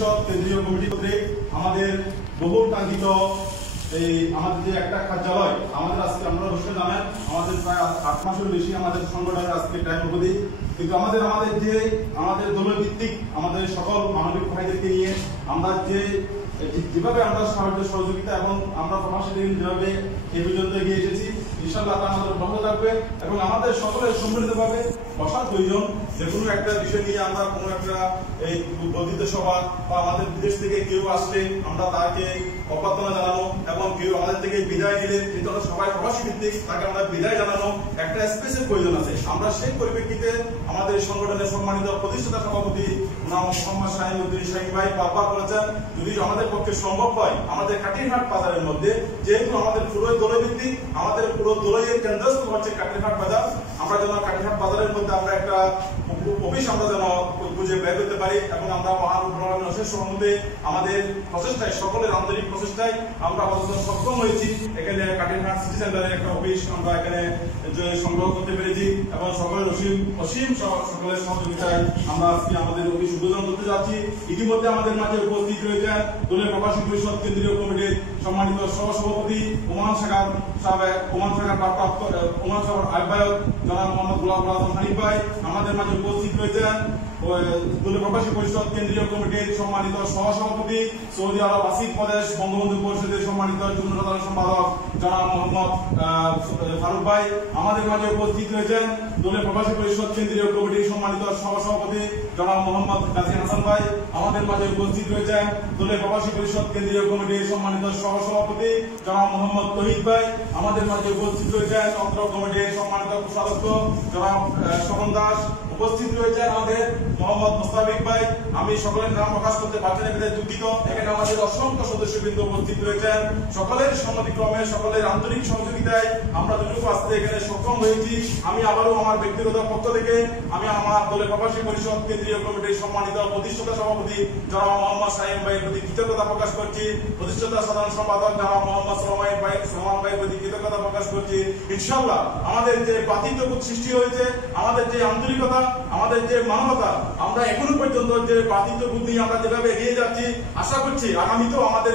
পরিষদ কেন্দ্রীয় কমিটি কর্তৃক আমাদের বহুল কাঙ্ক্ষিত এই আমাদের যে একটা কার্যালয় আমাদের আজকে আপনারা অবশ্যই জানেন আমাদের প্রায় 8 মাসের বেশি আমাদের সংগঠনের আজকে টাইম অবধি, কিন্তু আমাদের যে আমাদের দলভিত্তিক আমাদের সকল মানবিক ভাইদেরকে নিয়ে আমরা যেভাবে আমরা সাহায্য সহযোগিতা এবং আমরা প্রবাসীদের যেভাবে এই পর্যন্ত এগিয়ে এসেছি, ইনশাআল্লাহ আমাদের ভালো থাকবে এবং আমাদের সকলের সম্মিলিতভাবে বসার প্রয়োজন। যে কোনো একটা বিষয় নিয়ে আমরা কোনো একটা এই বর্ধিত সভা বা আমাদের বিদেশ থেকে কেউ আসলে আমরা তাকে অভ্যর্থনা জানানো এবং কেউ আমাদের থেকে বিদায় নিলে যেটা সবাই প্রবাসী ভিত্তিক তাকে আমরা বিদায় জানানো একটা স্পেসের প্রয়োজন আছে। আমরা সেই পরিপ্রেক্ষিতে আমাদের সংগঠনের সম্মানিত প্রতিষ্ঠাতা সভাপতি মোহাম্মদ শাহিনুদ্দিন শাহী ভাই বারবার বলেছেন যদি আমাদের পক্ষে সম্ভব হয় আমাদের কাটিরহাট বাজারের মধ্যে, যেহেতু আমাদের পুরো দলভিত্তিক আমাদের পুরো দলের কেন্দ্রস্থল হচ্ছে কাটিরহাট বাজার, আমরা যেন কাটিরহাট বাজারের মধ্যে আমরা একটা অফিস আমরা যেন খুঁজে বের করতে পারি এবং আমরা মহান অশেষ সম্বন্ধে আমাদের প্রচেষ্টায় সকলের আন্তরিক প্রচেষ্টায় আমরা সক্ষম হয়েছি এখানে কাটিরহাট সিটি সেন্টারের একটা অফিস আমরা এখানে সংগ্রহ করতে পেরেছি এবং সকলের অসীম সকলের সহযোগিতায় আমরা আজকে আমাদের অফিস উদ্বোধন করতে যাচ্ছি। ইতিমধ্যে আমাদের মাঝে উপস্থিত রয়েছেন দলের প্রবাসী পরিষদ কেন্দ্রীয় কমিটির সম্মানিত সহসভাপতি ওমান শাখার আহ্বায়ক জনাব মোহাম্মদ গোলাম আজম হানিফ ভাই, আমাদের মাঝে উপস্থিত রয়েছেন দলের প্রবাসী পরিষদ কেন্দ্রীয় কমিটির সম্মানিত সহসভাপতি সৌদি আরব আসিফ প্রদেশ বঙ্গবন্ধু পরিষদের সম্মানিত যুগ্ম সাধারণ সম্পাদক জনাব মোহাম্মদ ফারুক ভাই, আমাদের মাঝে উপস্থিত রয়েছেন দলের প্রবাসী পরিষদ কেন্দ্রীয় কমিটির সম্মানিত সহসভাপতি জনাব মোহাম্মদ গাজী হাসান ভাই, আমাদের মাঝে উপস্থিত রয়েছেন দলের প্রবাসী পরিষদ কেন্দ্রীয় কমিটির সম্মানিত সহসভাপতি জনাব মোহাম্মদ তহিদ ভাই, আমাদের মাঝে উপস্থিত রয়েছেন অত্র কমিটির সম্মানিত সদস্য জনাব স্বপন দাস, উপস্থিত রয়েছেন আমাদের মোহাম্মদ মুস্তাফিক ভাই। আমি সকলের নাম প্রকাশ করতে পারছি না বিধায় দুঃখিত। এখানে আমাদের অসংখ্য সদস্যবৃন্দ উপস্থিত রয়েছেন, সকলের সম্মতিক্রমে সকলের আন্তরিক সহযোগিতায় আমরা দুটো আসতে এখানে সক্ষম হয়েছি। আমি আবারও আমার ব্যক্তিগত পক্ষ থেকে আমি আমার দলের প্রবাসী পরিষদ কেন্দ্রীয় কমিটির সম্মানিত প্রতিষ্ঠাতা সভাপতি জনাব মোহাম্মদ শাহিম ভাইয়ের প্রতি কৃতজ্ঞতা প্রকাশ করছি, প্রতিষ্ঠাতা সাধারণ সম্পাদক জনাব মোহাম্মদ সোলাইমান ভাইয়ের প্রতি কৃতজ্ঞতা প্রকাশ করছি। ইনশাআল্লাহ আমাদের যে ভ্রাতৃত্ববোধ সৃষ্টি হয়েছে, আমাদের যে আন্তরিকতা, আমাদের যে মানবতা, আমরা এখনো পর্যন্ত যে ভ্রাতৃত্ববোধ নিয়ে আমরা যেভাবে এগিয়ে যাচ্ছি, আশা করছি আগামীতেও আমাদের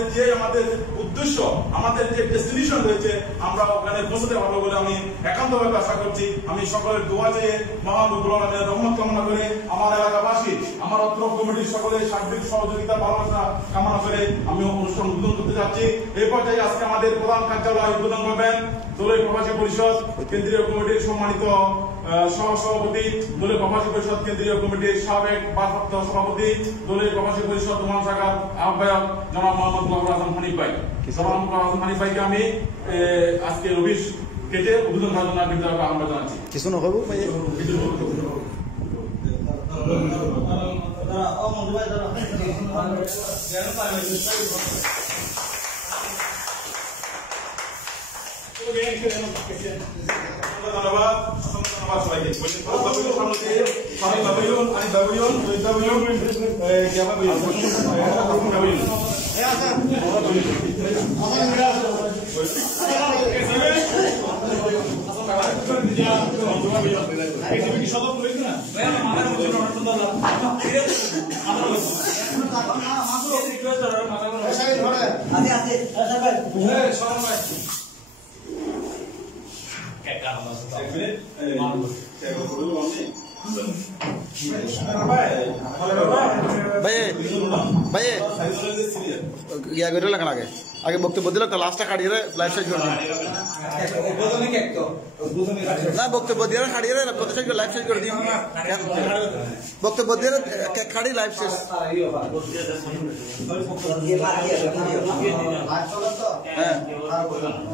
উদ্দেশ্য আমাদের যে ডেস্টিনেশন রয়েছে আমরা ওখানে পৌঁছতে পারবো বলে আমি একান্তভাবে আশা করছি। আমি সকলের দোয়া চেয়ে মহান রব্বুল আলামিনের রহমত কামনা করে আমার এলাকাবাসী আমার অত্র কমিটির সকলের সার্বিক সহযোগিতা ভালোবাসা কামনা করে আমি অনুষ্ঠান উদ্বোধন করতে যাচ্ছি। এই পর্যায়ে আজকে আমাদের প্রধান কার্যালয় উদ্বোধন করবেন দলের প্রবাসী পরিষদ কেন্দ্রীয় কমিটির সম্মানিত সহসভাপতি, দলের প্রবাসী পরিষদ কেন্দ্রীয় কমিটির সাবেক ভারপ্রাপ্ত সভাপতি, দলের প্রবাসী পরিষদ ওমান শাখার আহ্বায়ক জনাব মোহাম্মদ গোলাম আজম হানিফ ভাই। জনাব গোলাম আজম হানিফ ভাইকে আমি আজকে অফিস কেটে উদ্বোধন করার জন্য আহ্বান জানাচ্ছি। কিছু না হবো ভাই ধন্যবাদ সবাইকে। ইয়া করে লাগা আগে আগে বক্তব্য দিল তো লাস্টটা কাটিয়ে লাইভ সাইজ করে না বক্তব্য দিয়ে কাটিয়ে কত সাইজ লাইভ সাইজ করে দিই বক্তব্য দিয়ে কাটি লাইভ শেষ হ্যাঁ আমার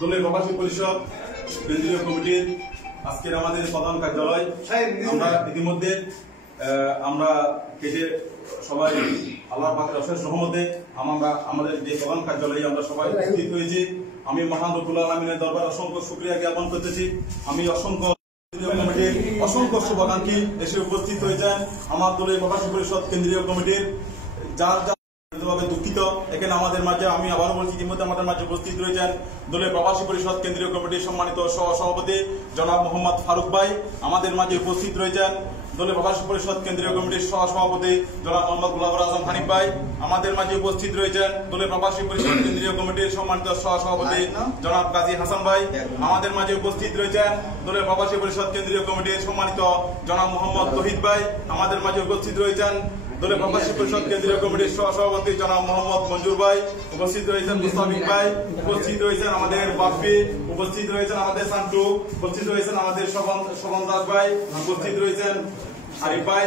দলের প্রবাসী পরিষদ কেন্দ্রীয় কমিটির আজকের আমাদের প্রধান কার্যালয় আমরা ইতিমধ্যে আমরা কেটে সবাই আল্লাহ পাকের অশেষ রহমতে আমরা আমাদের যে প্রধান কার্যালয়ে আমরা সবাই উপস্থিত হয়েছি। আমি মহান রব্বুল আলামিনের দরবারে অসংখ্য শুকরিয়া জ্ঞাপন করতেছি। আমি অসংখ্য শুভাকাঙ্ক্ষী এসে উপস্থিত হয়েছেন। আমার দলের প্রবাসী পরিষদ কেন্দ্রীয় কমিটির যার দুঃখিত এখানে আমাদের মাঝে আমি আবারও বলছি ইতিমধ্যে আমাদের মাঝে উপস্থিত রয়েছেন দলের প্রবাসী পরিষদ কেন্দ্রীয় কমিটির সম্মানিত সভাপতি জনাব মোহাম্মদ ফারুক ভাই। আমাদের মাঝে উপস্থিত রয়েছেন দলের প্রবাসী পরিষদ কেন্দ্রীয় কমিটির সভাপতি জনাব মোহাম্মদ গোলাবর আজম হানিফ ভাই। আমাদের মাঝে উপস্থিত রয়েছেন দলের প্রবাসী পরিষদ কেন্দ্রীয় কমিটির সম্মানিত সভাপতি জনাব গাজী হাসান ভাই। আমাদের মাঝে উপস্থিত রয়েছেন দলের প্রবাসী পরিষদ কেন্দ্রীয় কমিটির সম্মানিত জনাব মোহাম্মদ তহিদ ভাই। আমাদের মাঝে উপস্থিত রয়েছেন দলের প্রবাসী পরিষদ কেন্দ্রীয় কমিটির সভাপতি জনাব মোহাম্মদ মঞ্জুর ভাই। উপস্থিত রয়েছেন মুস্তাফিক ভাই। উপস্থিত রয়েছেন আমাদের বাপ্পি। উপস্থিত রয়েছেন আমাদের সান্টু। উপস্থিত রয়েছেন আমাদের শোভন দাস ভাই। উপস্থিত রয়েছেন আরিফ ভাই,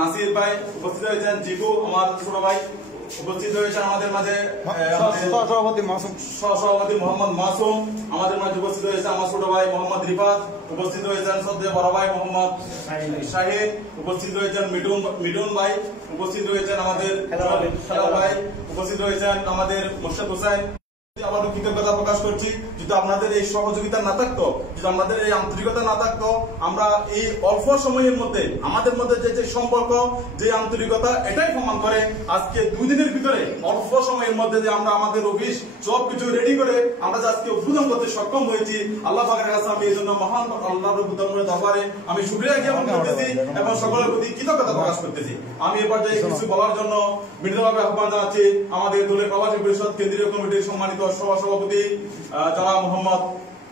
নাসির ভাই। উপস্থিত রয়েছেন জিবু আমার ছোট ভাই। উপস্থিত রয়েছেন আমাদের মাঝে সহসভাপতি মোহাম্মদ মাসুম। আমাদের মাঝে উপস্থিত রয়েছে আমার ছোট ভাই মোহাম্মদ রিফাত। উপস্থিত রয়েছেন সদ্য বড় ভাই মোহাম্মদ শাহিদ। উপস্থিত রয়েছেন মিডুন ভাই। উপস্থিত রয়েছেন আমাদের খেলা ভাই। উপস্থিত রয়েছেন আমাদের মোর্শেদ হোসেন। আবারও কৃতজ্ঞতা প্রকাশ করছি। যদি আপনাদের এই সহযোগিতা না থাকতো, যদি আমাদের এই আন্তরিকতা না থাকতো, আমরা এই অল্প সময়ের মধ্যে আমাদের মধ্যে যে সম্পর্ক, যে আন্তরিকতা, এটাই প্রমাণ করে আজকে 2 দিনের ভিতরে অল্প সময়ের মধ্যে যে আমরা আমাদের অফিস সবকিছু রেডি করে আমরা যে আজকে উদ্বোধন করতে সক্ষম হয়েছি। আল্লাহ পাকের কাছে আমি এই জন্য মহান আল্লাহ রব্বুল আলামিনের দরবারে আমি শুকরিয়া জ্ঞাপন করতেছি এবং সকলের প্রতি কৃতজ্ঞতা প্রকাশ করতেছি। আমি এ পর্যায়ে কিছু বলার জন্য বিনীতভাবে আহ্বান জানাচ্ছি আমাদের দলের প্রবাসী পরিষদ কেন্দ্রীয় কমিটির সম্মানিত সভাপতি জনাব মোহাম্মদ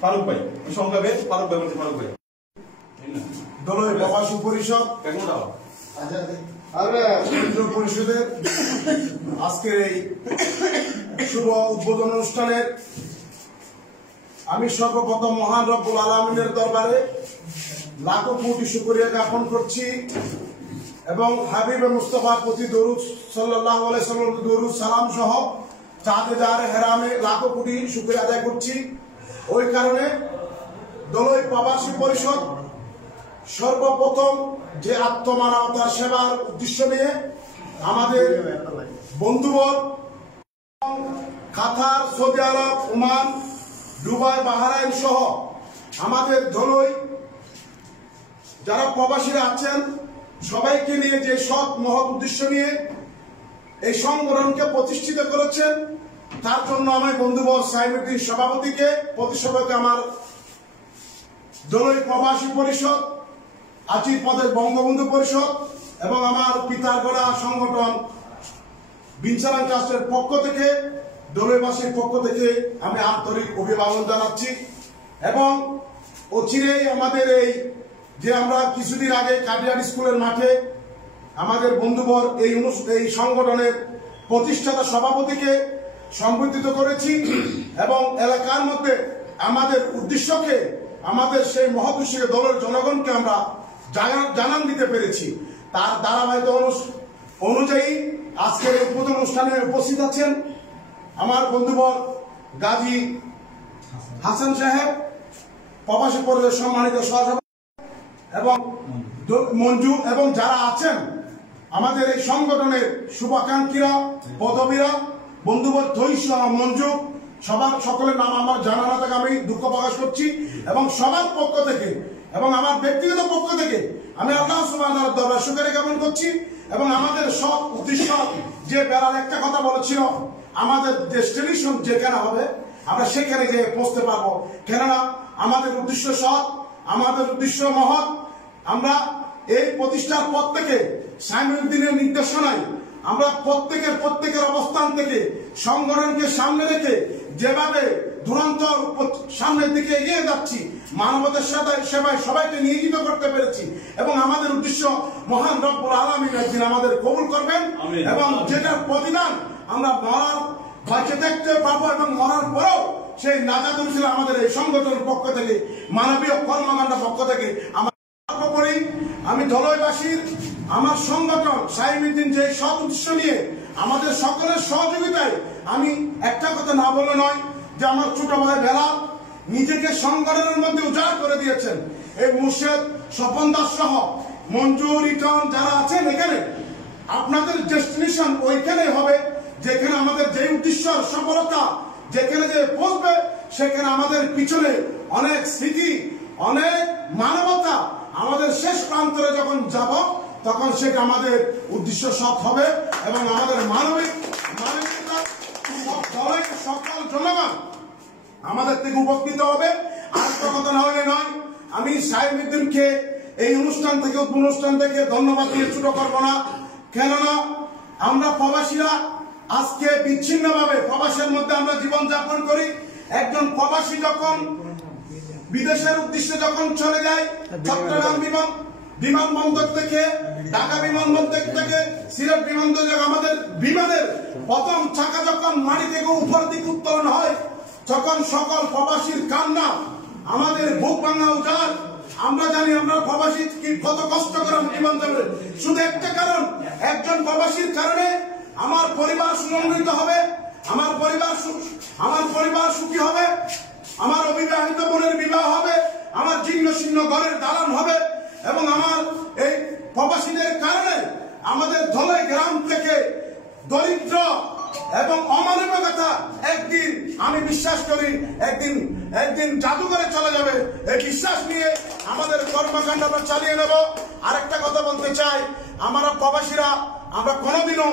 ফারুক ভাই। সংক্ষেপে ফারুক ভাই বলছি। ফারুক ভাই দলের প্রবাসী পরিষদ কেন্দ্রীয় পরিষদের আজকের এই শুভ উদ্বোধন অনুষ্ঠানের আমি সর্বপ্রথম মহান রব্বুল আলামিনের দরবারে লাখো কোটি শুকরিয়া জ্ঞাপন করছি এবং হাবিবে মুস্তাফার প্রতি দরুদ সাল্লাল্লাহু আলাইহি ওয়াসাল্লাম দরুদ সালাম সহ চাঁদের হেরামে লাখো কোটি শুকরিয়া আদায় করছি। ওই কারণে দলের প্রবাসী পরিষদ সর্বপ্রথম যে আত্মমানবতার সেবার উদ্দেশ্য নিয়ে আমাদের বন্ধুবর কাতার, সৌদি আরব, ওমান, দুবাই, বাহরাইন সহ আমাদের দলই যারা প্রবাসীরা আছেন সবাইকে নিয়ে যে সৎ মহৎ উদ্দেশ্য নিয়ে এই সংগঠনকে প্রতিষ্ঠিত করেছেন, তার জন্য আমি বন্ধুবর সাইমুদ্দিন সভাপতিকে, প্রতিসভাকে আমার দলের প্রবাসী পরিষদ, আজির পদের বঙ্গবন্ধু পরিষদ এবং আমার পিতার গড়া সংগঠন বিনসারান ট্রাস্টের পক্ষ থেকে, দলেরবাসীর পক্ষ থেকে আমি আন্তরিক অভিবাদন জানাচ্ছি। এবং অচিরেই আমাদের এই যে আমরা কিছুদিন আগে কাটিয়ার স্কুলের মাঠে আমাদের বন্ধুবর এই সংগঠনের প্রতিষ্ঠাতা সভাপতিকে সম্বোধিত করেছি এবং এলাকার মধ্যে আমাদের উদ্দেশ্যকে, আমাদের সেই মহৎ উদ্দেশ্যকে দলের জনগণকে আমরা জানান দিতে পেরেছি। তার ধারাবাহিক অনুযায়ী আজকের উদ্বোধন অনুষ্ঠানে উপস্থিত আছেন আমার বন্ধুবর গাজী হাসান সাহেব, প্রবাসী পরিষদের সম্মানিত সভাপতি এবং মঞ্জু এবং যারা আছেন আমাদের এই সংগঠনের শুভাকাঙ্ক্ষীরা, পদবীরা, বন্ধুবর ধৈর্য মঞ্জু, সকলের নাম আমার জানা না থাকে আমি দুঃখ প্রকাশ করছি এবং সবার পক্ষ থেকে এবং আমার ব্যক্তিগত পক্ষ থেকে আমি আল্লাহ সুবহানাহু ওয়া তাআলার দরবারে শুকরিয়া জ্ঞাপন করছি। এবং আমাদের সৎ উদ্দেশ্য যে বেলাল একটা কথা বলেছিল, আমাদের ডেস্টিনেশন যেখানে হবে আমরা সেখানে গিয়ে পৌঁছতে পারবো, কেননা আমাদের উদ্দেশ্য সৎ, আমাদের উদ্দেশ্য মহৎ। আমরা এই প্রতিষ্ঠার পর থেকে সাইমুদ্দিনের নির্দেশনায় আমরা প্রত্যেকের অবস্থান থেকে সংগঠনকে সামনে রেখে যেভাবে দুরন্তর সামনের দিকে এগিয়ে যাচ্ছি, মানবতার সেবায় সবাইকে নিয়োজিত করতে পেরেছি এবং আমাদের উদ্দেশ্য মহান রব্বুল আলামিন একদিন আমাদের কবুল করবেন এবং যেটার প্রতিদান আমরা মরার বাঁচে দেখতে পাবো এবং মরার পরেও সেই নাজাত ছিল আমাদের এই সংগঠনের পক্ষ থেকে, মানবীয় কর্মকাণ্ডের পক্ষ থেকে। আমি দলবাসীর আমার সংগঠন সাইমুদ্দিন যে সৎ উদ্দেশ্য নিয়ে আমাদের সকলের সহযোগিতায় আমি একটা কথা না বলে নয় যে আমার ছোট ভাই বেলাল নিজেকে সংগঠনের মধ্যে উজাড় করে দিয়েছেন। এই মুর্শেদ স্বপন দাস সহ মঞ্জু রিটন যারা আছেন এখানে, আপনাদের ডেস্টিনেশন ওইখানে হবে যেখানে আমাদের যে উদ্দেশ্য সফলতা যেখানে যে পৌঁছবে, সেখানে আমাদের পিছনে অনেক স্মৃতি, অনেক মানবতা, আমাদের শেষ প্রান্তরে যখন যাব তখন সেটা আমাদের উদ্দেশ্য সৎ হবে এবং আমাদের মানবিকতা সকল জনগণ আমাদের থেকে উপকৃত হবে। আর কথা না হলে নয়, আমি সাহেবউদ্দিনকে এই অনুষ্ঠান থেকে ধন্যবাদ দিয়ে ছোট করবো না, কেননা আমরা প্রবাসীরা আজকে বিচ্ছিন্নভাবে প্রবাসের মধ্যে আমরা জীবন যাপন করি। একজন প্রবাসী যখন বিদেশের উদ্দেশ্যে যখন চলে যায়, চট্টগ্রাম বিমানবন্দর থেকে, ঢাকা বিমানবন্দর থেকে সিলেট বিমানবন্দর, আমাদের বিমানের প্রথম চাকা যখন মাটি থেকে উপর দিকে উত্তোলন হয়, তখন সকল প্রবাসীর কান্না, আমাদের বুক ভাঙা উজাড়। আমরা জানি আমরা প্রবাসী কত কষ্ট করে জীবন যাবে। শুধু একটা কারণ, একজন প্রবাসীর কারণে আমার পরিবার সুসংগঠিত হবে, আমার পরিবার সুখী হবে, আমার অবিবাহিত বোনের বিবাহ হবে, আমার জীর্ণ শীর্ণ ঘরের দালান হবে এবং আমার এই প্রবাসীদের কারণে আমাদের ধলাই গ্রাম থেকে দরিদ্র এবং অমানবিকতা একদিন, আমি বিশ্বাস করি একদিন জাদু করে চলে যাবে। এই বিশ্বাস নিয়ে আমাদের কর্মকাণ্ড আমরা চালিয়ে নেব। আরেকটা কথা বলতে চাই, আমরা প্রবাসীরা আমরা কোনোদিনও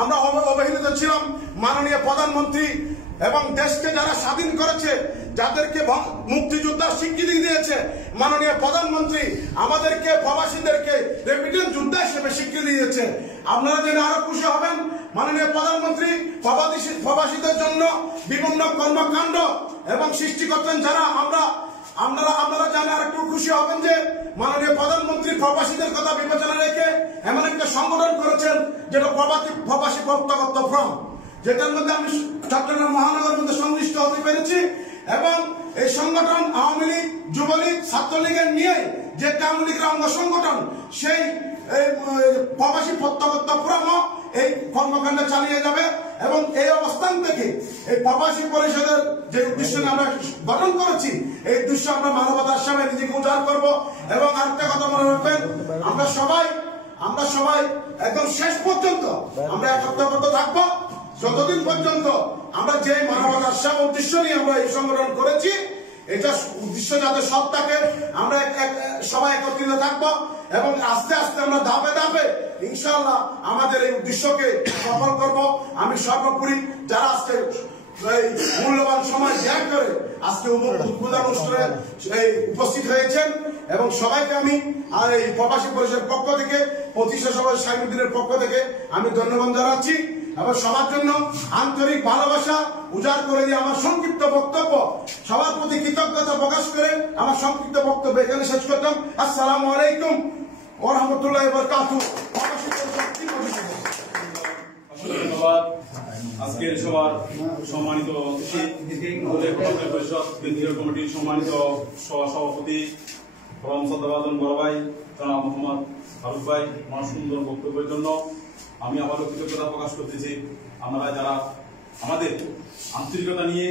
আমরা অবহেলিত ছিলাম। মাননীয় প্রধানমন্ত্রী এবং দেশকে যারা স্বাধীন করেছে, যাদেরকে মুক্তিযোদ্ধার স্বীকৃতি দিয়েছে, মাননীয় প্রধানমন্ত্রী আমাদেরকে প্রবাসীদেরকে রেমিটেন্স যোদ্ধা হিসেবে স্বীকৃতি দিয়েছে। আপনারা জেনে আরো খুশি হবেন, মাননীয় প্রধানমন্ত্রী প্রবাসীদের জন্য বিভিন্ন কর্মকাণ্ড এবং সৃষ্টি করছেন। যারা আপনারা জানে আর একটু খুশি হবেন যে মাননীয় প্রধানমন্ত্রী প্রবাসীদের কথা বিবেচনা রেখে এমন একটা সংগঠন করেছেন যেটা প্রবাসী প্রত্যাগত ফ্রন্ট, যেটার মধ্যে আমি চট্টগ্রাম মহানগরের মধ্যে সংশ্লিষ্ট হতে পেরেছি। এবং এই সংগঠন আওয়ামী লীগ, যুবলীগ, ছাত্রলীগের নিয়ে যে আওয়ামী লীগের অঙ্গ সংগঠন, সেই প্রবাসী প্রত্যাগত ফ্রন্ট এই কর্মকাণ্ড চালিয়ে যাবে। এবং এই অবস্থান থেকে এই প্রবাসী পরিষদের যে উদ্দেশ্য আমরা গঠন করেছি, এই উদ্দেশ্য আমরা মানবতার সামনে নিজেকে উজাড় করবো। এবং আরেকটা কথা মনে রাখবেন, আমরা সবাই একদম শেষ পর্যন্ত আমরা একত্রবদ্ধ থাকবো, যতদিন পর্যন্ত আমরা যে মানবতার সামনে উদ্দেশ্য নিয়ে আমরা এই সংগঠন করেছি, এটা উদ্দেশ্য যাতে সৎ থাকে, আমরা সবাই একত্রিত থাকবো এবং আস্তে আস্তে আমরা ধাপে ধাপে ইনশাআল্লাহ আমাদের এই উদ্দেশ্যকে সফল করব। আমি সর্বোপরি যারা আজকে এই মূল্যবান সময় ত্যাগ করে আজকে উদ্বোধন অনুষ্ঠানে উপস্থিত হয়েছেন এবং সবাইকে আমি আর এই প্রবাসী পরিষদের পক্ষ থেকে, প্রতিষ্ঠা সভায় সাহেবউদ্দিনের পক্ষ থেকে আমি ধন্যবাদ জানাচ্ছি। এবং সবার জন্য আন্তরিক ভালোবাসা উজাড় করে দিয়ে আমার সংক্ষিপ্ত বক্তব্য সবার প্রতি কৃতজ্ঞতা প্রকাশ করে আমার সংক্ষিপ্ত বক্তব্য এখানে শেষ করলাম। আসসালামু আলাইকুম ওয়া রাহমাতুল্লাহি ওয়া বারাকাতুহু। ধন্যবাদ। আজকের সবার সম্মানিত পরিষদ কেন্দ্রীয় কমিটির সম্মানিত সভাপতি শ্রদ্ধাভাজন বড় ভাই জনাব মোহাম্মদ ফারুক ভাই, আমার সুন্দর বক্তব্যের জন্য আমি আবারও কৃতজ্ঞতা প্রকাশ করতেছি। আপনারা যারা আমাদের আন্তরিকতা নিয়ে,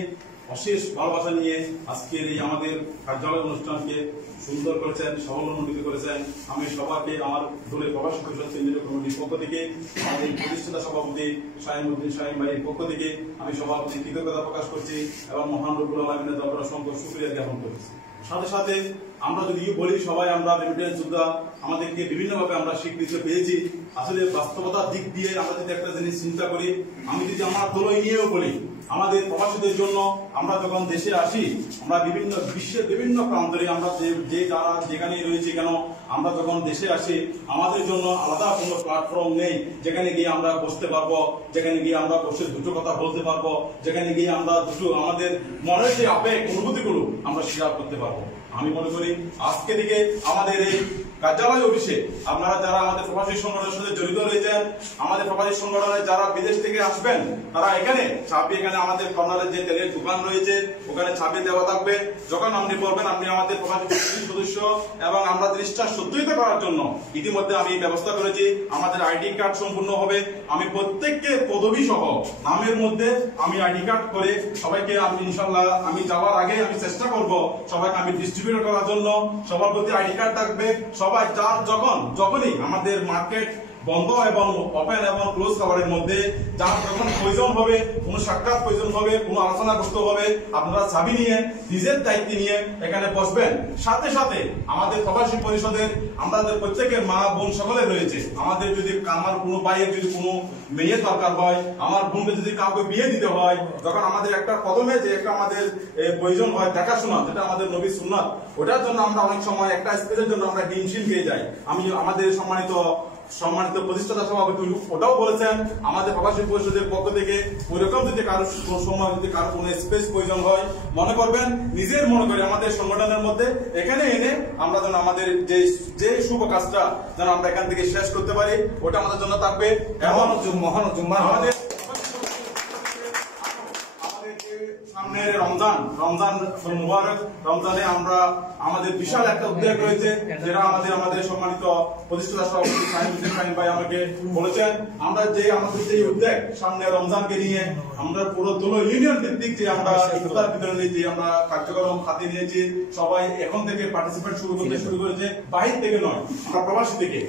অশেষ ভালোবাসা নিয়ে আজকের এই আমাদের কার্যালয় অনুষ্ঠানকে সুন্দর করেছেন, সাফল্যমণ্ডিত করেছেন, আমি সবাইকে আমার দলের প্রবাসী পরিষদ কেন্দ্রীয় কমিটির পক্ষ থেকে, আমাদের প্রতিষ্ঠাতা সভাপতি শাহিমউদ্দিন শাহিম ভাইয়ের পক্ষ থেকে আমি সবার প্রতি কৃতজ্ঞতা প্রকাশ করছি এবং মহান রব্বুল আলামিনের দরবারে অসংখ্য শুকরিয়া জ্ঞাপন করছি। সাথে সাথে আমরা যদি বলি সবাই আমরা রেমিটেন্স যোদ্ধা, আমাদেরকে বিভিন্নভাবে আমরা স্বীকৃতি পেয়েছি। আসলে বাস্তবতার দিক দিয়ে আমরা যদি একটা জিনিস চিন্তা করি, আমি যদি আমার দলই নিয়েও বলি, আমাদের প্রবাসীদের জন্য আমরা যখন দেশে আসি, আমরা বিশ্বের বিভিন্ন প্রান্তরে আমরা যারা যেখানে রয়েছে কেন, আমরা যখন দেশে আসি আমাদের জন্য আলাদা কোনো প্ল্যাটফর্ম নেই যেখানে গিয়ে আমরা বসতে পারবো, যেখানে গিয়ে আমরা বসে দুটো কথা বলতে পারবো, যেখানে গিয়ে আমরা আমাদের মনের যে আবেগ অনুভূতিগুলো আমরা শেয়ার করতে পারবো। আমি মনে করি আজকে থেকে আমাদের এই কার্যালয় অফিসে আপনারা যারা আমাদের প্রবাসী সংগঠনের সাথে জড়িত রয়েছেন, আমাদের প্রবাসী সংগঠনে যারা বিদেশ থেকে আসবেন, তারা এখানে চাবি, এখানে আমাদের কর্নারের যে তেলের দোকান রয়েছে ওখানে চাবি দেওয়া থাকবে। যখন আপনি বলবেন আপনি আমাদের প্রবাসী সদস্য, এবং আমরা জিনিসটা সত্যিতে করার জন্য ইতিমধ্যে আমি ব্যবস্থা করেছি। আমাদের আইডি কার্ড সম্পূর্ণ হবে। আমি প্রত্যেককে পদবি সহ নামের মধ্যে আমি আইডি কার্ড করে সবাইকে আমি ইনশাল্লাহ আমি যাওয়ার আগে আমি চেষ্টা করব সবাইকে আমি ডিস্ট্রিবিউট করার জন্য। সবার প্রতি আইডি কার্ড থাকবে। সবাই যার যখনই আমাদের মার্কেট বন্ধ এবং ওপেন এবং ক্লোজ খাবারের মধ্যে যার যখন প্রয়োজন হবে, কোনো সাক্ষাৎ প্রয়োজন হবে, কোনো আলোচনা করতে হবে, আপনারা চাবি নিয়ে নিজের দায়িত্ব নিয়ে এখানে বসবেন। সাথে সাথে আমাদের প্রবাসী পরিষদের আমাদের প্রত্যেকের মা বোন সকলে রয়েছে। আমাদের যদি আমার কোনো ভাইয়ের যদি কোনো মেয়ে দরকার হয়, আমার বোনকে যদি কাউকে বিয়ে দিতে হয়, যখন আমাদের একটা প্রথমে যে একটা আমাদের প্রয়োজন হয় দেখাশোনা, যেটা আমাদের নবী সুন্নাত, ওটার জন্য আমরা অনেক সময় একটা স্পেসের জন্য আমরা হিমশিম পেয়ে যাই। আমি আমাদের সম্মানিত প্রতিষ্ঠাতা সভাপতি ওটাও বলেছেন, আমাদের প্রবাসী পরিষদের পক্ষ থেকে ওইরকম যদি কারো সময় যদি কারো কোনো স্পেস প্রয়োজন হয়, মনে করবেন নিজের মনে করে আমাদের সংগঠনের মধ্যে এখানে এনে আমরা যেন আমাদের যে শুভ কাজটা যেন আমরা এখান থেকে শেষ করতে পারি, ওটা আমাদের জন্য থাকবে। এবং আমাদের সামনের রমজান মুবারক, রমজানে আমরা আমাদের বিশাল একটা উদ্যোগ রয়েছে, যেটা আমাদের সম্মানিত প্রতিষ্ঠাতা সভাপতি শাহিন ভাই আমাকে বলেছেন। আমরা আমাদের যে উদ্যোগ সামনে রমজানকে নিয়ে আমরা পুরো দল ইউনিয়ন ভিত্তিক যে আমরা ইফতার বিতরণী যে আমরা কার্যক্রম হাতে নিয়েছি, সবাই এখন থেকে পার্টিসিপেট শুরু করেছে। বাহির থেকে নয়, আমরা প্রবাসী থেকে।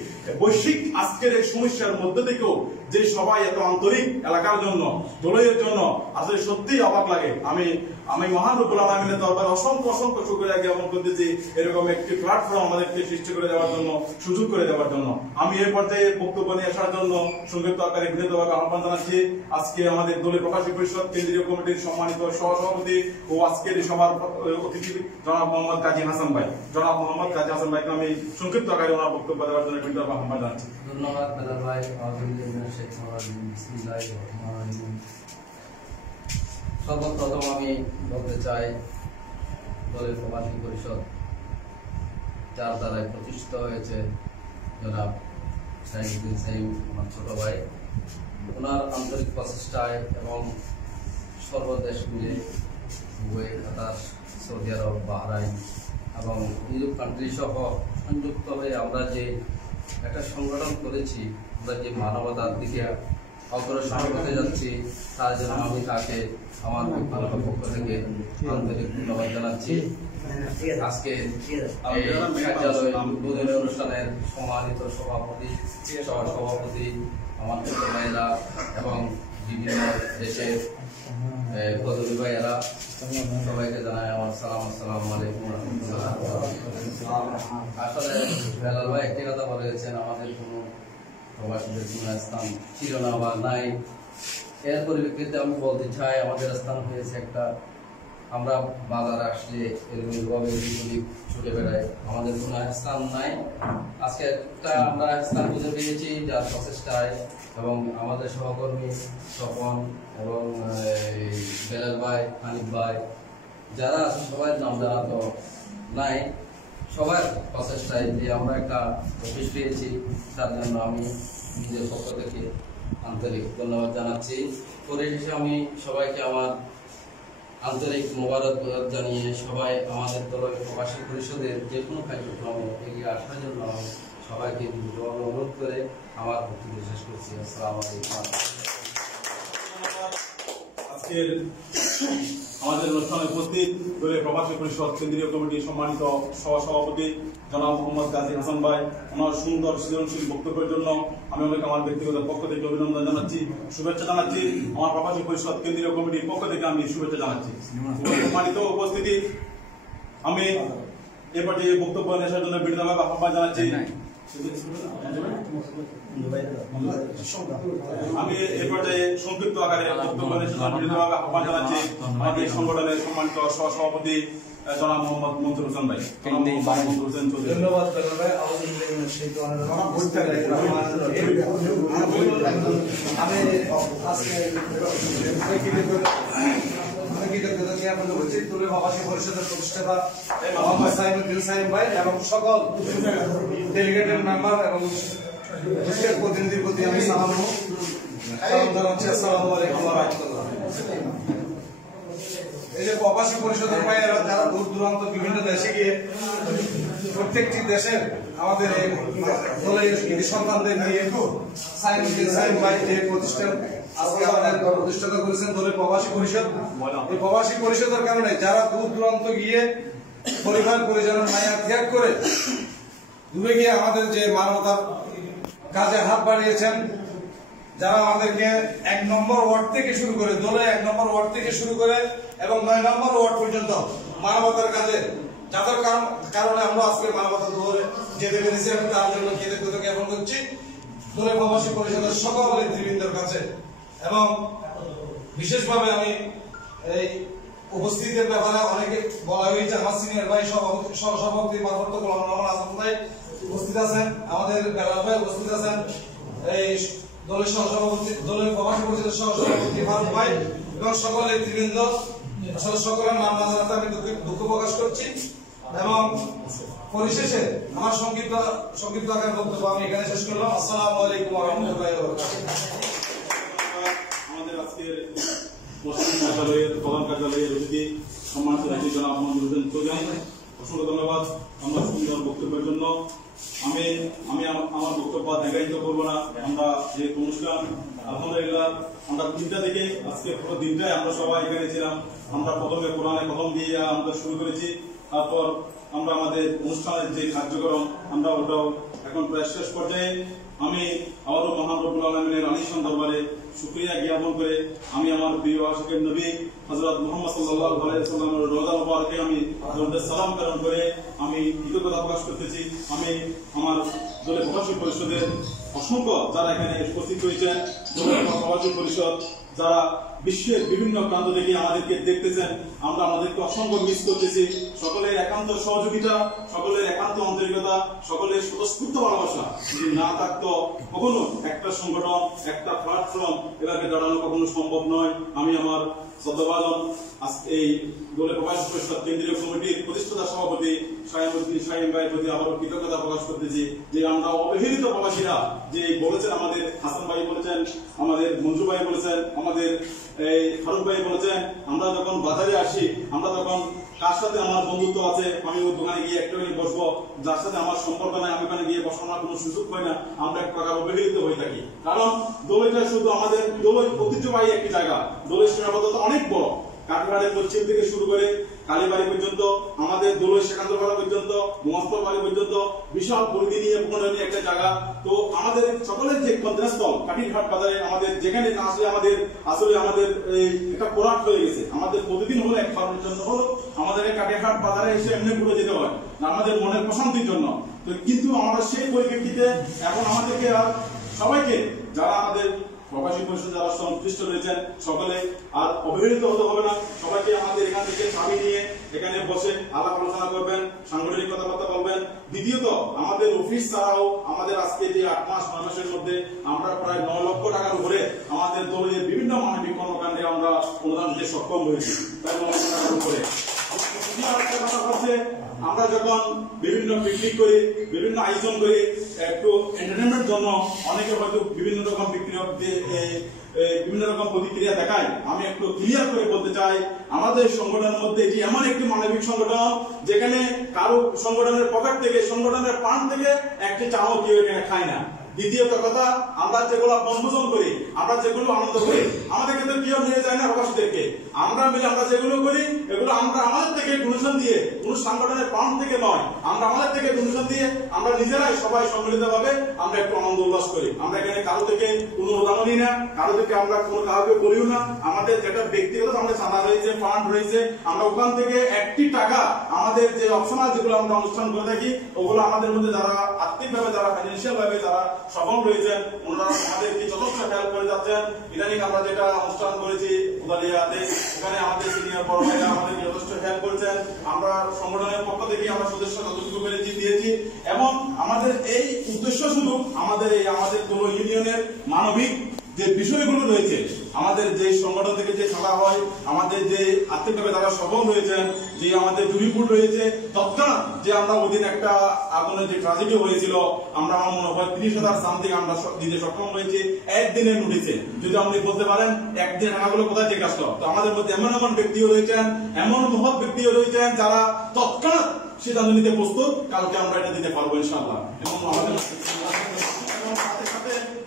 বৈশ্বিক আজকের এই সমস্যার মধ্যে থেকেও যে সবাই এত আন্তরিক এলাকার জন্য, দলের জন্য, আসলে সত্যি অবাক লাগে। আমি মহান রব্বুল আলামিনের দরবারে অসংখ্য শুকরিয়া জ্ঞাপন করতেছি এরকম একটি প্ল্যাটফর্ম আমাদেরকে সৃষ্টি করে দেওয়ার জন্য, সুযোগ করে দেওয়ার জন্য। আমি এই পর্যায়ে বক্তব্য নিয়ে আসার জন্য সংক্ষিপ্ত আকারে বিনীতভাবে আহ্বান জানাচ্ছি আজকে আমাদের দলের প্রবাসী পরিষদ কেন্দ্রীয় কমিটির সম্মানিত সহসভাপতি ও আজকের এই সভার অতিথি জনাব মোহাম্মদ কাজী হাসান ভাইকে আমি সংক্ষিপ্ত আকারে ওনার বক্তব্য দেওয়ার জন্য বিনীতভাবে আহ্বান জানাচ্ছি। ধন্যবাদ বেলাল ভাই। সর্বপ্রথম আমি বলতে চাই, দলের প্রবাসী পরিষদ যার দ্বারাই প্রতিষ্ঠিত হয়েছে জনাব শাহিনুদ্দিন সাইম, আমার ছোট ভাই, ওনার আন্তরিক প্রচেষ্টায় এবং সর্বদেশ মিলে কুয়েত, কাতার, সৌদি আরব, বাহরাইন এবং ইউরোপ কান্ট্রি সহ সংযুক্ত হয়ে আমরা যে একটা সংগঠন করেছি, আমরা যে মানবতার দিকে অগ্রসর হতে যাচ্ছি, তার জন্য আমি তাকে আমার পক্ষ থেকে আন্তরিক ধন্যবাদ জানাচ্ছি। আজকে কার্যালয় উদ্বোধনী অনুষ্ঠানের সম্মানিত সভাপতি, সহসভাপতি, আমার ছোট ভাইয়েরা এবং বিভিন্ন দেশের পদবী ভাইয়েরা, সবাইকে জানাই আমার সালাম, আসসালামু আলাইকুম রাহমাতুল্লাহ। আসলে বেলাল ভাই একটি কথা বলেছেন, আমাদের কোনো প্রবাসীদের কোনো স্থান ছিল না বা নাই। এর পরিপ্রেক্ষিতে আমি বলতে চাই, আমাদের স্থান হয়েছে একটা, আমরা বাজারে আসলে এরকমভাবে ছুটে বেড়াই, আমাদের কোনো স্থান নাই। আজকে একটা আমরা স্থান খুঁজে পেয়েছি, যার প্রচেষ্টায় এবং আমাদের সহকর্মী স্বপন এবং বেলাল ভাই, হানিফ ভাই, যারা সবার নাম জানা তো নাই, সবার প্রচেষ্টায় যে আমরা একটা অফিস পেয়েছি, তার জন্য আমি নিজের পক্ষ থেকে আন্তরিক ধন্যবাদ জানাচ্ছি। পরিশেষে আমি সবাইকে আমার আন্তরিক মোবারক জানিয়ে সবাই আমাদের দলের প্রবাসী পরিষদের যে কোনো কার্যক্রমে এগিয়ে আসার জন্য আমি সবাইকে অনুরোধ করে আমার বক্তব্য শেষ করছি। আসসালামু আলাইকুম। আজকের আমাদের অনুষ্ঠানে উপস্থিত দলের প্রবাসী পরিষদ কেন্দ্রীয় কমিটির সম্মানিত সহসভাপতি জনাব মোহাম্মদ কাজী হাসান ভাই, ওনার সুন্দর সৃজনশীল বক্তব্যের জন্য আমি ওনাকে আমার ব্যক্তিগত পক্ষ থেকে অভিনন্দন জানাচ্ছি, শুভেচ্ছা জানাচ্ছি। আমার প্রবাসী পরিষদ কেন্দ্রীয় কমিটির পক্ষ থেকে আমি শুভেচ্ছা জানাচ্ছি। সম্মানিত উপস্থিতি, আমি এরপর যে বক্তব্য নিয়ে আসার জন্য বিনীতভাবে আহ্বান জানাচ্ছি। আমি এ পর্যায়ে সংক্ষিপ্ত আকারে বক্তব্য বিনীতভাবে আহ্বান জানাচ্ছি আমাদের সংগঠনের সম্মানিত সহসভাপতি জনাব মোহাম্মদ মনসুর হোসেন ভাই। ধন্যবাদ ভাই। আমি আজকে কৃতজ্ঞতা জ্ঞাপন করছি দলের প্রবাসী পরিষদের প্রতিষ্ঠাতা মোহাম্মদ সাইমুদ্দিন সাইম ভাই এবং সকল ডেলিগেটেড মেম্বার এবং বিশেষ প্রতিনিধির প্রতি আমি সালাম জানাচ্ছি। আসসালামু আলাইকুম ওয়া রাহমাতুল্লাহ। এই যে প্রবাসী পরিষদের ভাইয়েরা যারা দূর দূরান্ত বিভিন্ন দেশে গিয়ে প্রত্যেকটি দেশের আমাদের এই দলের সন্তানদের নিয়ে সাইমুদ্দিন সাইম ভাই যে প্রতিষ্ঠান আজকে আমাদের প্রতিষ্ঠাতা করেছেন দলের প্রবাসী পরিষদ, এই প্রবাসী পরিষদের কারণে যারা দূর দূরান্ত গিয়ে পরিবার পরিজনের মায়া ত্যাগ করে দূরে গিয়ে আমাদের যে মানবতার কাজে হাত বাড়িয়েছেন, যারা আমাদেরকে 1 নম্বর ওয়ার্ড থেকে শুরু করে দলে 1 নম্বর ওয়ার্ড থেকে শুরু করে এবং 9 নম্বর ওয়ার্ড পর্যন্ত মানবতার কাজে যাদের কারণে আমরা আজকে মানবতা দলে যেতে পেরেছি, আমি তার জন্য কৃতজ্ঞতা জ্ঞাপন করছি দলের প্রবাসী পরিষদের সকল নেতৃবৃন্দের কাছে। এবং বিশেষভাবে আমি এই উপস্থিতির ব্যাপারে অনেকে বলা হয়েছে, আমার সিনিয়র ভাই সভাপতি মারফত গোলাম রহমান আজম ভাই উপস্থিত আছেন, আমাদের বেলাল ভাই উপস্থিত আছেন, এই দলের সহসভাপতি দলের প্রবাসী পরিষদের সহসভাপতি ফারুক ভাই এবং সকল নেতৃবৃন্দ, আসলে সকলের নাম না জানাতে আমি দুঃখ প্রকাশ করছি। এবং পরিশেষে আমার সংক্ষিপ্ত আকার বক্তব্য আমি এখানে শেষ করলাম। আসসালামু আলাইকুম ওয়া রাহমাতুল্লাহি ওয়া বারাকাতুহু। আমাদের আজকের পশ্চিম কার্যালয়ের প্রধান কার্যালয়ের অতিথি সম্মানিত জনাব মোহাম্মদ হোসেন চৌধুরী, অসংখ্য ধন্যবাদ আমার সুন্দর বক্তব্যের জন্য। আমি আমার বক্তব্য দীর্ঘায়িত করবো না। আমরা যে অনুষ্ঠান আলহামদুলিল্লাহ আমরা 3টা থেকে আজকে পুরো দিনটাই আমরা সবাই এখানে ছিলাম। আমরা প্রথমে কোরআনে প্রথম দিয়ে আমরা শুরু করেছি, তারপর আমরা আমাদের অনুষ্ঠানের যে কার্যক্রম আমরা ওটাও এখন প্রায় শেষ পর্যায়ে। আমি আবারও মহান রব্বুল আলামিনের আলিশান দরবারে শুকরিয়া জ্ঞাপন করে আমি আমার প্রিয় আশিকের নবী হযরত মুহাম্মদ সাল্লাল্লাহু আলাইহি ওয়াসাল্লামের রওজা মুবারকে আমি দরুদ সালাম প্রেরণ করে আমি কৃতজ্ঞতা প্রকাশ করতেছি। আমি আমার দলের প্রবাসী পরিষদের অসংখ্য যারা এখানে উপস্থিত হয়েছেন, দলের প্রবাসী পরিষদ যারা বিশ্বের বিভিন্ন প্রান্ত থেকে আমাদেরকে দেখতেছেন, আমরা আমাদেরকে অসংখ্য মিস করতেছি। সকলের একান্ত সহযোগিতা, সকলের একান্ত আন্তরিকতা, সকলের স্বতঃস্ফূর্ত ভালোবাসা যদি না থাকতো কখনো একটা সংগঠন একটা প্ল্যাটফর্ম এভাবে দাঁড়ানো কখনো সম্ভব নয়। আমি আমার শ্রদ্ধাভাজন এই দলের প্রবাসী পরিষদ কেন্দ্রীয় কমিটির প্রতিষ্ঠাতা সভাপতি সাইমুদ্দিন সাইম ভাইয়ের প্রতি আবারও কৃতজ্ঞতা প্রকাশ করতেছি যে আমরা অবহেলিত প্রবাসীরা যে বলেছেন, আমাদের হাসান ভাই বলেছেন, আমাদের মঞ্জু ভাই বলেছেন, আমাদের এই ফারুক ভাই বলেছেন, আমরা যখন বাজারে আসি আমরা তখন কার সাথে আমার বন্ধুত্ব আছে আমি ওই দোকানে গিয়ে একটু বসবো, যার সাথে আমার সম্পর্ক নাই আমি ওখানে গিয়ে বসানোর কোনো সুযোগ পাই না, আমরা এক প্রকার অবহেলিত হয়ে থাকি। কারণ দোলটা শুধু আমাদের দোল ঐতিহ্যবাহী একটি জায়গা, দোলের সীমাবদ্ধতা অনেক বড়। কাঠগড়ার পশ্চিম থেকে শুরু করে কালীবাড়ি পর্যন্ত, আমাদের দোলের সেকান্তপাড়া পর্যন্ত, মহস্তবাড়ি পর্যন্ত বিশাল পরিধি নিয়ে পূর্ণ একটা জায়গা। তো আমাদের সকলের যে কেন্দ্রস্থল কাঠিঘাট বাজারে আমাদের যেখানে না আসলে আমাদের একটা কোরাট হয়ে গেছে। আমাদের প্রতিদিন হলো এক কারণের জন্য হলো আমাদের কাঠিঘাট বাজারে এসে এমনি ঘুরে যেতে হয় না, আমাদের মনের প্রশান্তির জন্য। তো কিন্তু আমরা সেই পরিপ্রেক্ষিতে এখন আমাদেরকে আর সবাইকে যারা আমাদের প্রবাসী পরিষদ যারা সংশ্লিষ্ট রয়েছেন সকলে আর অবহেলিত হতে হবে না। সবাইকে আমাদের এখান থেকে চাবি নিয়ে এখানে বসে আলাপ আলোচনা করবেন, সাংগঠনিক কথাবার্তা বলবেন। দ্বিতীয়ত আমাদের অফিস ছাড়াও আমাদের আজকে যে 8 মাস 9 মাসের মধ্যে আমরা প্রায় 9 লক্ষ টাকার উপরে আমাদের দলের বিভিন্ন মানবিক কর্মকাণ্ডে আমরা অনুদান দিতে সক্ষম হয়েছি, প্রায় 9 লক্ষ টাকার উপরে। আমরা যখন বিভিন্ন পিকনিক করি, বিভিন্ন আয়োজন করি একটু এন্টারটেনমেন্ট জন্য, অনেকে হয়তো বিভিন্ন রকম বিভিন্ন রকম প্রতিক্রিয়া দেখায়। আমি একটু ক্লিয়ার করে বলতে চাই, আমাদের সংগঠনের মধ্যে এটি এমন একটি মানবিক সংগঠন যেখানে কারো সংগঠনের পকেট থেকে, সংগঠনের পান থেকে একটি চাও কেউ এখানে খায় না। দ্বিতীয়ত কথা, আমরা যেগুলো বনভোজন করি, আমরা যেগুলো আনন্দ করি, আমাদের কিন্তু কেউ নিয়ে যায় না প্রবাসীদেরকে। আমরা মিলে আমরা যেগুলো করি এগুলো আমরা আমাদের থেকে ডোনেশন দিয়ে, কোন সংগঠনের ফান্ড থেকে নয়, আমরা আমাদের থেকে ডোনেশন দিয়ে আমরা নিজেরাই সবাই সম্মিলিত ভাবে আমরা একটু আনন্দ উল্লাস করি। আমরা এখানে কারো থেকে কোনো অনুদান নিই না, কারো থেকে আমরা কোনো কাউকে বলিও না। আমাদের যেটা ব্যক্তিগত আমাদের চাঁদা রয়েছে, ফান্ড রয়েছে, আমরা ওখান থেকে একটি টাকা আমাদের যে অপশনাল যেগুলো আমরা অনুষ্ঠান করে থাকি ওগুলো আমাদের মধ্যে যারা আর্থিকভাবে, যারা ফাইন্যান্সিয়াল ভাবে যারা সফল রয়েছেন ওনারা আমাদেরকে যথেষ্ট হেল্প করে যাচ্ছেন। ইদানিং আমরা যেটা অনুষ্ঠান করেছি উদালিয়াতে, ওখানে আমাদের সিনিয়র বড় ভাইরা আমাদেরকে যথেষ্ট হেল্প করেছেন। আমরা সংগঠনের পক্ষ থেকে আমরা সদস্য যতটুকু পেরেছি দিয়েছি। এবং আমাদের এই উদ্দেশ্য শুধু আমাদের দোল ইউনিয়নের মানবিক যে বিষয়গুলো রয়েছে, আমাদের যে সংগঠন থেকে যে ছাড়া হয়, আমাদের যে আর্থিকভাবে তারা সফল হয়েছেন, যে আমাদের জুরিপুর রয়েছে, তৎক্ষণাৎ যে আমরা ওদিন একটা আগুনের যে ট্রাজেডি হয়েছিল, আমরা আমার মনে হয় 30,000 সামথিং আমরা দিতে সক্ষম হয়েছি একদিনের নোটিসে। যদি আপনি বলতে পারেন একদিন টাকাগুলো কোথায় থেকে আসলো, তো আমাদের মধ্যে এমন এমন ব্যক্তিও রয়েছেন, এমন মহৎ ব্যক্তিও রয়েছেন যারা তৎক্ষণাৎ সিদ্ধান্ত নিতে প্রস্তুত, কালকে আমরা এটা দিতে পারবো ইনশাআল্লাহ। এবং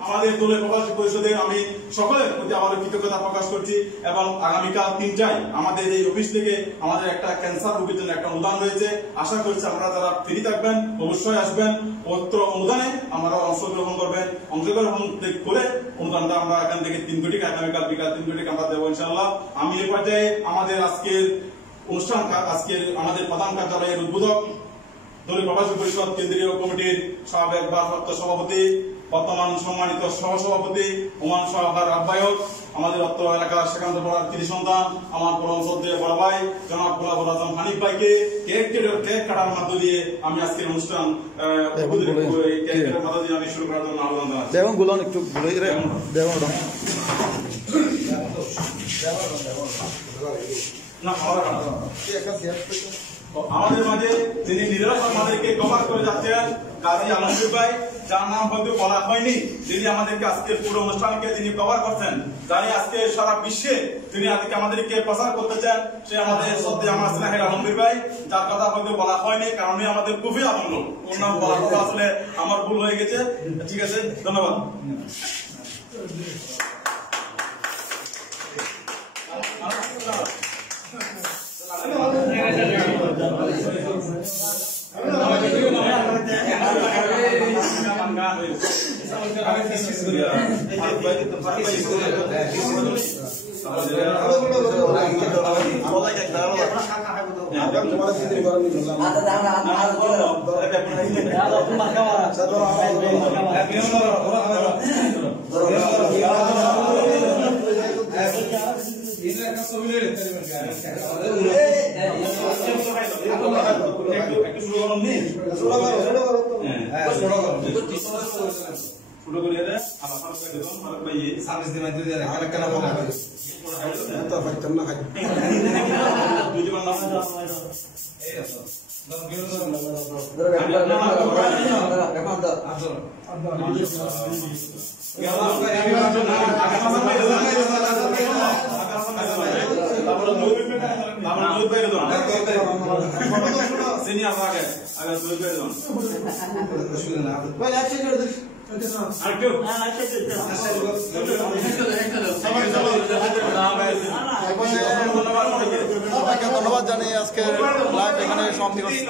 আমাদের দলের প্রবাসী পরিষদের আমি সকলের প্রতি আবারও কৃতজ্ঞতা প্রকাশ করছি। এবং আগামীকাল 3টায় আমাদের এই অফিস থেকে আমাদের একটা ক্যান্সার রোগীর জন্য একটা অনুদান রয়েছে। আশা করছি আপনারা যারা ফ্রি থাকবেন অবশ্যই আসবেন, পবিত্র অনুদানে আমরা অংশগ্রহণ করবেন। অংশগ্রহণ করে অনুদানটা আমরা এখান থেকে 3 কোটি আগামীকাল বিকাল 3 কোটি আমরা দেবো ইনশাআল্লাহ। আমি এই পর্যায়ে আমাদের আজকের অনুষ্ঠান, আজকের আমাদের প্রধান কার্যালয়ের উদ্বোধক, দলীয় প্রবাসী পরিষদ কেন্দ্রীয় কমিটির সাবেক ভারপ্রাপ্ত সভাপতি, বর্তমান সম্মানিত সহসভাপতি, ওমান সভার আহ্বায়ক, আমাদের অত্র এলাকার সেকান্ত পড়ার কৃতি সন্তান, আমার পরম শ্রদ্ধেয় বড় ভাই জনাব গোলাবুল আজম হানিফ ভাইকে কেক কাটার মধ্য দিয়ে আমি আজকের অনুষ্ঠান কেকের মধ্য দিয়ে আমি শুরু করার জন্য আহ্বান জানাচ্ছি। দেখুন গুলন একটু দেখুন না আমাদের মাঝে যিনি নিরাশ আমাদেরকে কভার করে যাচ্ছেন কাজী আলমগীর ভাই, যার নাম হয়তো বলা হয়নি, যিনি আমাদেরকে আজকের পুরো অনুষ্ঠানকে যিনি কভার করছেন, যারা আজকে সারা বিশ্বে তিনি আজকে আমাদেরকে প্রচার করতে চান, সে আমাদের সত্যি আমার স্নেহের আলমগীর ভাই, যার কথা হয়তো বলা হয়নি কারণ আমাদের খুবই আনন্দ। ওর নাম বলার কথা আসলে আমার ভুল হয়ে গেছে। ঠিক আছে, ধন্যবাদ। ধন্যবাদ জানিয়ে আজকে লাইভ এখানে সমাপ্তি করছি।